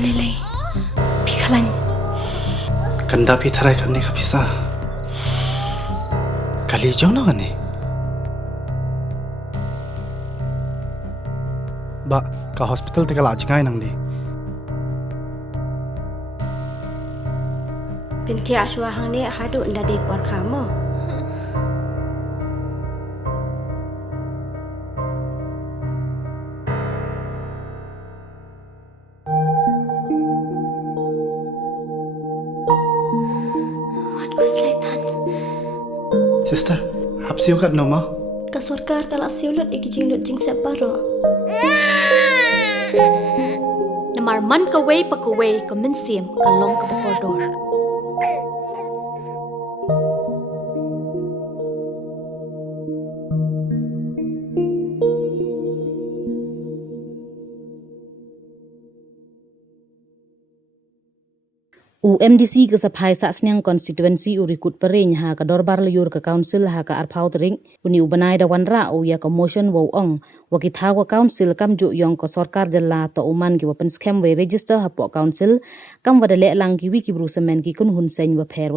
Lele, Pikalan. Kanda pitharai karne ka pisa. Kali jauh na kane. Ba, ka hospital te kala ajngai nang ni. Binti aswa hang ni hadu nda de por kamu. Sister, hapsiu kat noma. Kasurkar kala siulut iki jing separo. Namar man ka way pa ka way ka minsim ka long ka koridor. UMDC ke sapai sasnyang constituency urikut pereng ha ka dorbar leyur ka council ha ka arpau tering uni ubanai da wanra u ya ka motion wo ong wakitha ka council kam ju yong ka sarkar jalla to uman ki wapen scam we register ha po council kam wada le lang ki wiki brusemen ki kun hun sen wa pher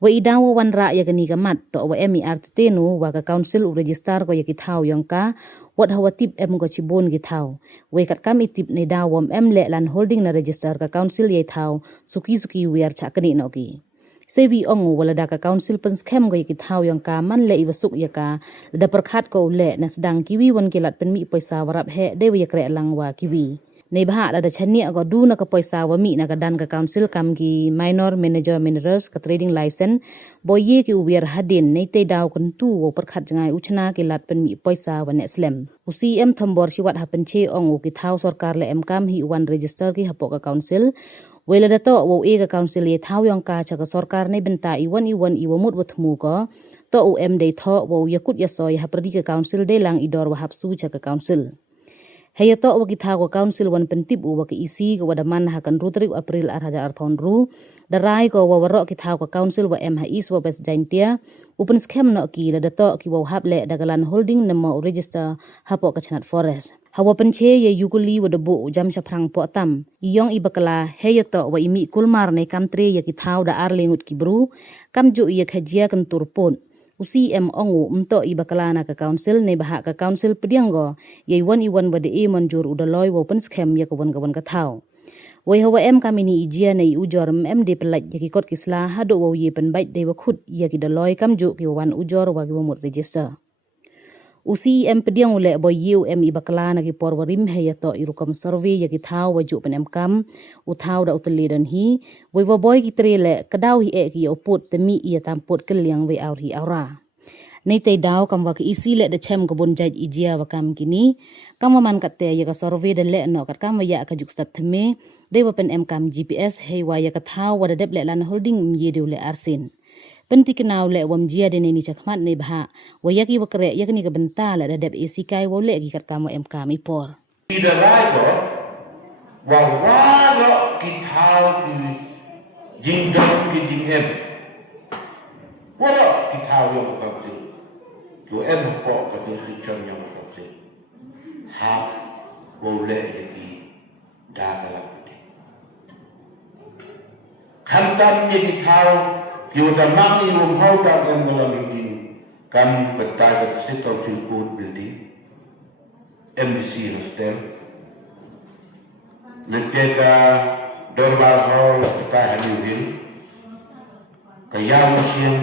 wa idawa wanra ya gani ka mat to wa MERT tenu wa ka council u register ko ya ki thau yong ka wat hawa tip em go chibon gi thau we kat kam itip ne dawom em le lan holding na register ka council ye thau suki wer cha kani no gi sevi ong wala da ka council pen scam go ki thau yang ka man le iwasuk ya ka da perkhat ko le na sedang kiwi won ki lat pen mi paisa warap he de we kre lang wa kiwi nei bha da chani go du na ka paisa wa mi na ka dan ka council kam ki minor manager minerals ka trading license boye ki wer hadin nei te daw kan tu wo perkhat jangai uchna ki lat pen mi paisa wa ne slem usi em thambor siwat ha pen che ong ki thau sarkar le em kam hi wan register ki hapo ka council wela dato wo e ka council ye thau yong ka cha ka sarkar nei benta iwan iwamut wathmu ko to om de tho wo yakut yasoy ha pradi ka council de lang idor wa hapsu cha ka council Haya to waki tha ko council wan pentip u waki isi ko wadaman ha kan rutri April 2000 ru darai ko wawaro ki tha ko council wa em ha is wa bes jaintia open scam no ki la dato ki wo hable dagalan holding namo register hapo ka chanat forest hawa penche ye yukuli wa debu jam chaprang po tam iyong ibakala haya to wa imi kulmar ne kam tre ye ki thau da arlengut ki bru kam ju ye khajia kan turpon usi em ongu umto ibakala na ka council ne baha ka council pedianggo ye iwan wade e manjur udaloy wo pen scam ye kawan ka thau wei hawa em kamini ijia nei ujor em de pelaj ye ki kot kisla hado wo ye pen bait de wa khut ye ki daloy kam ju ki wan ujor wa ki mut register usi em pediang ule boy yu em ibakala na ki porwarim he ya to irukom survey ye ki thau wa ju pen em kam u thau da utli dan hi wei wa boy ki trele kadaw hi e ki oput te mi ye tam pot keliang we aur hi aura nei te daw kam wa ki isi le de chem ko bon jaj ijia wa kam kini kam man kat te ye ka survey de le no kat kam ya ka juk stat thme de wa pen em kam GPS he wa ya ka thau wa de dep le lan holding ye de le arsin Penti kenau le wam jia de ni chakmat ne bha wayaki wakre yakni ka benta la dadap isi kai wo le gi kat kamo em kami por ida raigo wa walo ki thau ki jingdom ki jingem walo ki thau yo ka ti yo em ko ka ti si chon yo ka ti ha wo le ki da la ti khantan ye ki thau Kiwa mami rumhau dan dalam building kan bertajuk City Court building MDC hostel Nekeda Dorbar Hall kita Haliwil Kaya Museum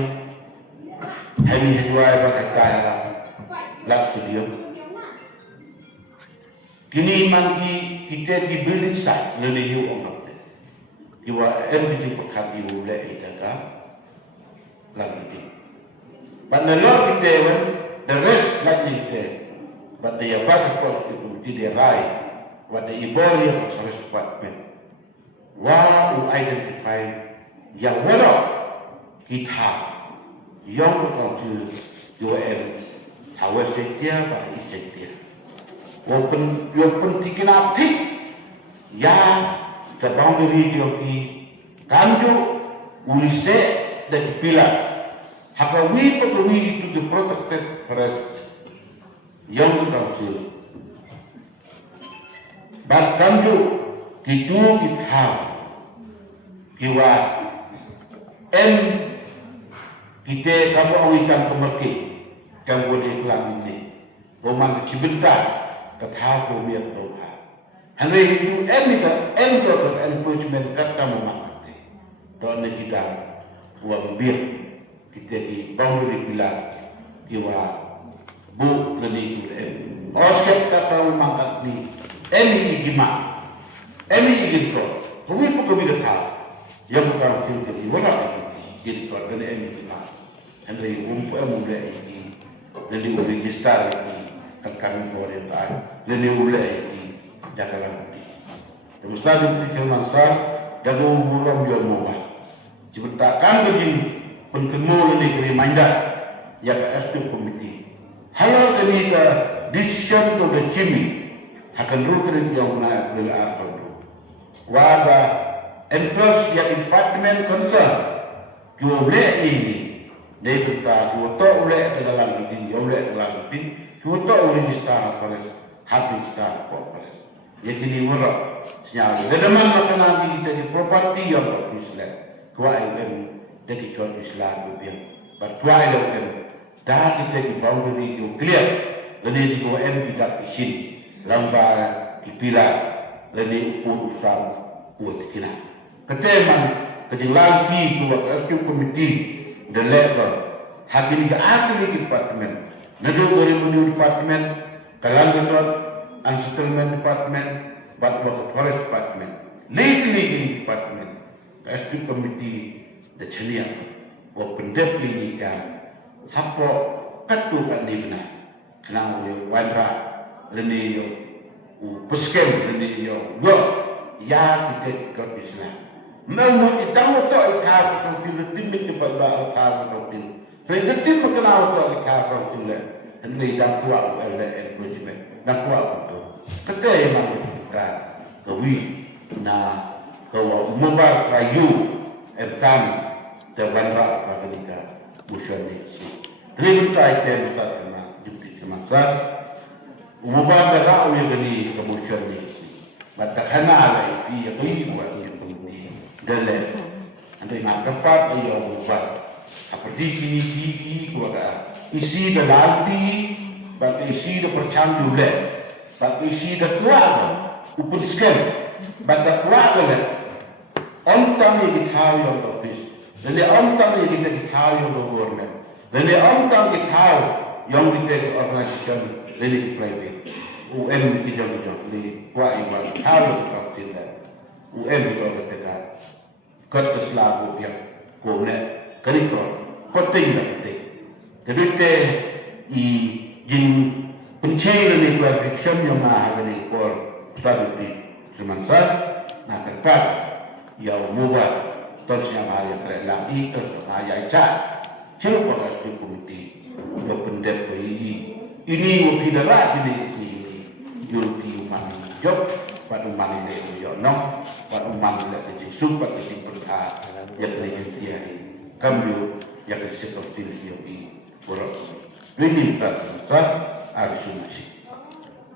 Hemi Hajwai Bakata Lab Studio Kini mangi kita di building site Neleyu orang Kiwa MDC Pekat Iwu Le Idaka But the Lord be there, the rest like it there. But the Abaka Post did the right, what the Iboria Forest Department. Wow, to identify young widow, guitar, young council, UM, how was it there, but it's it there. Open ticket up, ya, the boundary of the Kanju, we say that pillar. Haka we to the protected forest, young council. But Kanju, Kitu kita kiwa kita kamu awikan pemerki kamu boleh kelam ini roman cibentar kata ko miat doa hari itu itu ke enforcement kata memang to ne kita uang biar kita di boundary bilang kiwa bu leni osket kata memang ni igima igin ko huwi ko bi kata ya bukan film ke wala jadi ko dan igima Andai umpa mulai ini, jadi register ini akan boleh tahu, jadi mulai ini jangan bukti. Mustahil bukti cermasa, jago buram jual mubah. Ciptakan begini pentemu ini reminder ya ke ST komite. Halal ini ke decision to the chimney akan rutin yang naik bela atau wada entrust ya department concern jual ini. Dia berkata, kita boleh dalam ini, boleh dalam ini, kita boleh register forest, hati register forest. Jadi ini murah. Senyap. Dedaman makan nanti kita di property yang berislam. Tua IM jadi jual Islam lebih. Tua IM dah kita di boundary itu clear. Lalu di IM tidak isin, lambat dipilah, lalu ukur usam buat kita. Keteman kejelang di dua SQ komite. The level hakim ke department nado revenue department kalangan and settlement department but forest department legal department SQ committee the chania o pendep ini kan hapo katu kan ni benar kenang yo wadra leni yo peskem leni yo ya kita ke Islam. Namun itang to ikaw itong tinutimit ni pagbaal ka mo tin. Pwede mo kana to ikaw ka tule. Hindi dang tuwa ko ele encouragement. Nakuha ko to. Kaya man kita kawi na kawa mobile rayu etam te bandra pagalika musyani si. Driven try tem start na jupit semasa. Mobile da rayu gani ka musyani si. Mata kana ala ipi ipi buat Dele, andai nak dapat ayo buat apa di kuaga isi dalanti, bak isi da percam dule, bak isi da kuaga upun skem, bak da kuaga le, tam yang ditahu yang office, dan tam yang ditahu yang government, dan tam ditahu yang ditahu organisasi, dan di private, kijang di kuai bak tahu yang tidak, kalau kita kat keslabu yang kone kerikor penting lah penting. Jadi i jin pencairan ni prediction yang mahal ni kor studi semasa nak kerpat yang mubah terus yang ayat relasi terus ayat cat celup pada studi komite yang pendek ini mungkin darah ini jurti umam job pada umam ini yo no pada umam ini jadi super jadi berkah yang terjadi kami yang seperti ini boros ini tak ada solusi.